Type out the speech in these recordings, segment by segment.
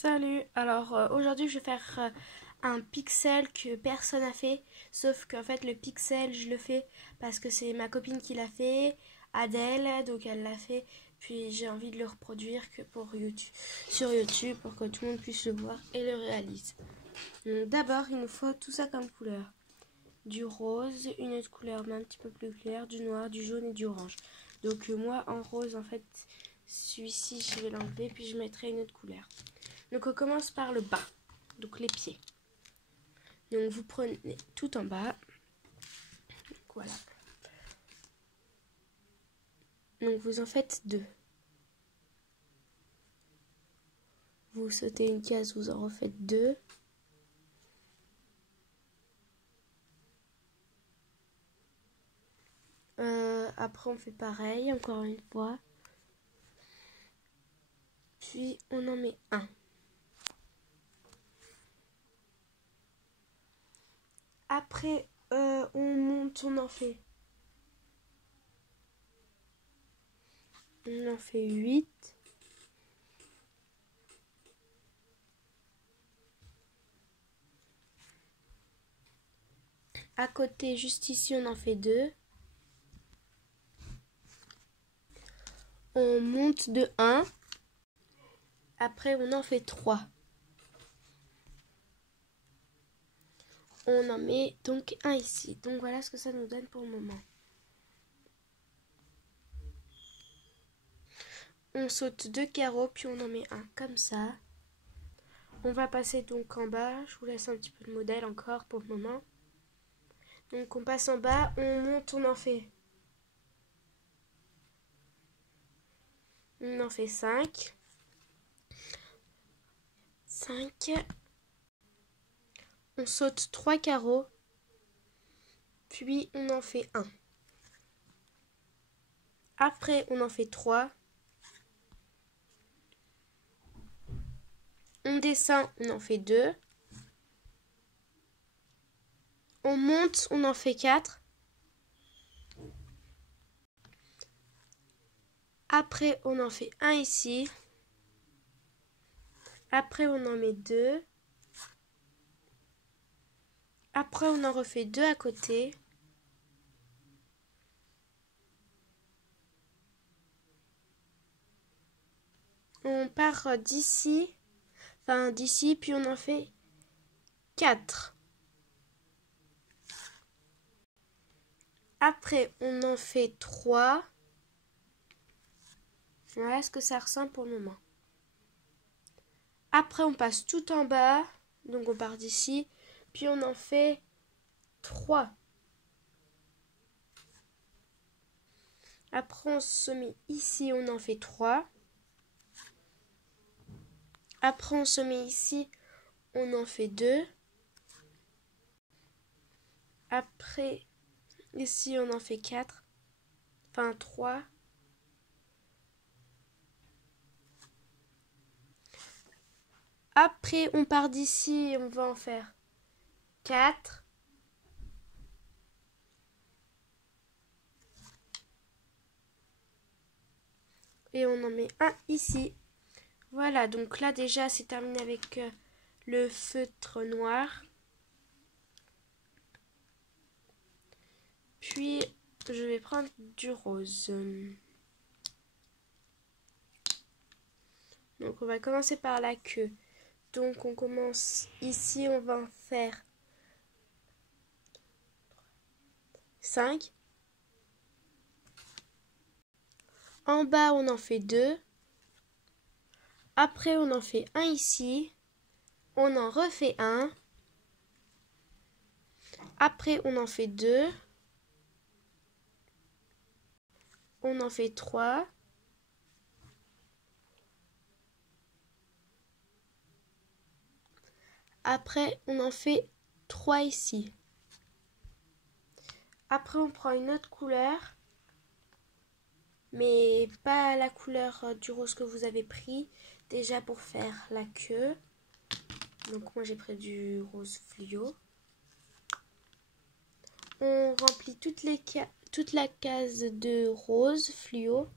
Salut, alors aujourd'hui je vais faire un pixel que personne n'a fait, sauf qu'en fait le pixel je le fais parce que c'est ma copine qui l'a fait, Adèle, donc elle l'a fait, puis j'ai envie de le reproduire que pour YouTube, sur YouTube pour que tout le monde puisse le voir et le réalise. Donc d'abord il nous faut tout ça comme couleur, du rose, une autre couleur mais un petit peu plus claire, du noir, du jaune et du orange. Donc moi en rose en fait celui-ci je vais l'enlever puis je mettrai une autre couleur. Donc on commence par le bas, donc les pieds. Donc vous prenez tout en bas. Donc voilà. Donc vous en faites deux. Vous sautez une case, vous en refaites deux. Après on fait pareil, encore une fois. Puis on en met un. Après on monte, on en fait 8. À côté, juste ici, on en fait 2. On monte de 1. Après, on en fait 3. On en met donc un ici. Donc voilà ce que ça nous donne pour le moment. On saute 2 carreaux, puis on en met un comme ça. On va passer donc en bas. Je vous laisse un petit peu de modèle encore pour le moment. Donc on passe en bas, on monte, on en fait 5. 5. On saute 3 carreaux, puis on en fait 1. Après on en fait 3. On descend, on en fait 2. On monte, on en fait 4. Après on en fait 1 ici. Après on en met 2. Après on en refait 2 à côté. On part d'ici, puis on en fait 4. Après, on en fait 3. Voilà ce que ça ressemble pour le moment. Après, on passe tout en bas. Donc, on part d'ici. Puis, on en fait 3. Après, on se met ici. On en fait 3. Après, on se met ici. On en fait 2. Après, ici, on en fait 4. 3. Après, on part d'ici et on va en faire 4. Et on en met un ici. Voilà, donc là déjà c'est terminé avec le feutre noir. Puis je vais prendre du rose. Donc on va commencer par la queue. Donc on commence ici, on va en faire 5. En bas on en fait 2. Après on en fait un ici. On en refait un. Après on en fait 2. On en fait 3. Après on en fait 3 ici. Après on prend une autre couleur, mais pas la couleur du rose que vous avez pris déjà pour faire la queue. Donc moi j'ai pris du rose fluo. On remplit toute la case de rose fluo.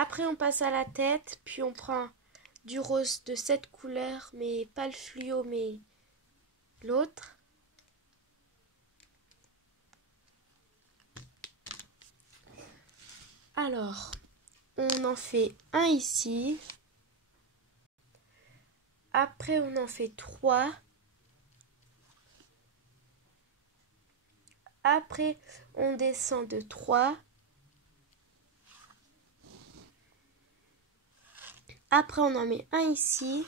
Après, on passe à la tête, puis on prend du rose de cette couleur, mais pas le fluo, mais l'autre. Alors, on en fait un ici. Après, on en fait 3. Après, on descend de 3. Après, on en met un ici.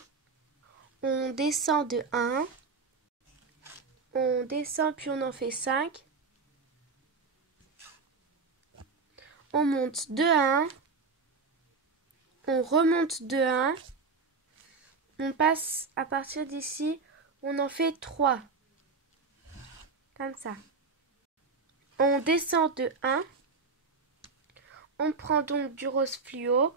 On descend de 1. On descend, puis on en fait 5. On monte de 1. On remonte de 1. On passe à partir d'ici. On en fait 3. Comme ça. On descend de 1. On prend donc du rose fluo.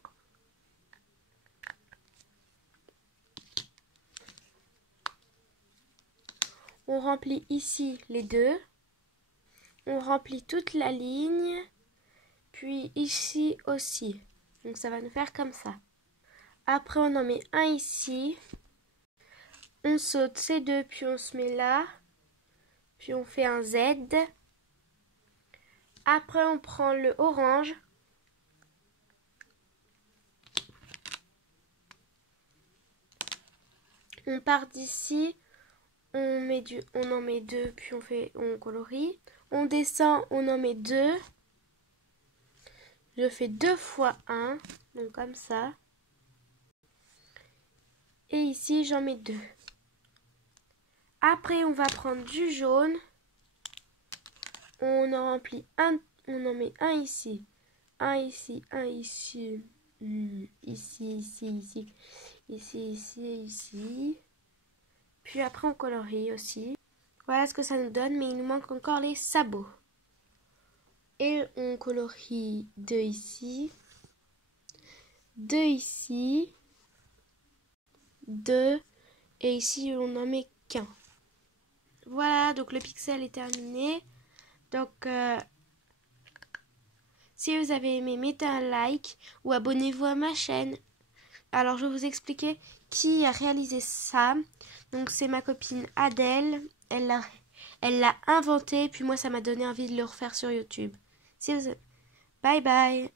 On remplit ici les deux. On remplit toute la ligne. Puis ici aussi. Donc ça va nous faire comme ça. Après on en met un ici. On saute ces deux, puis on se met là. Puis on fait un Z. Après on prend le orange. On part d'ici. On en met deux, puis on colorie. On descend, on en met deux. Je fais 2 fois 1, donc comme ça. Et ici, j'en mets 2. Après, on va prendre du jaune. On en remplit un, on en met un ici. Un ici, un ici. Ici, ici, ici. Ici, ici, ici. Puis après, on colorie aussi. Voilà ce que ça nous donne, mais il nous manque encore les sabots. Et on colorie 2 ici. 2 ici. 2. Et ici, on n'en met qu'un. Voilà, donc le pixel est terminé. Donc, si vous avez aimé, mettez un like ou abonnez-vous à ma chaîne. Alors, je vais vous expliquer qui a réalisé ça. Donc, c'est ma copine Adèle. Elle l'a inventé, puis moi, ça m'a donné envie de le refaire sur YouTube. Bye bye.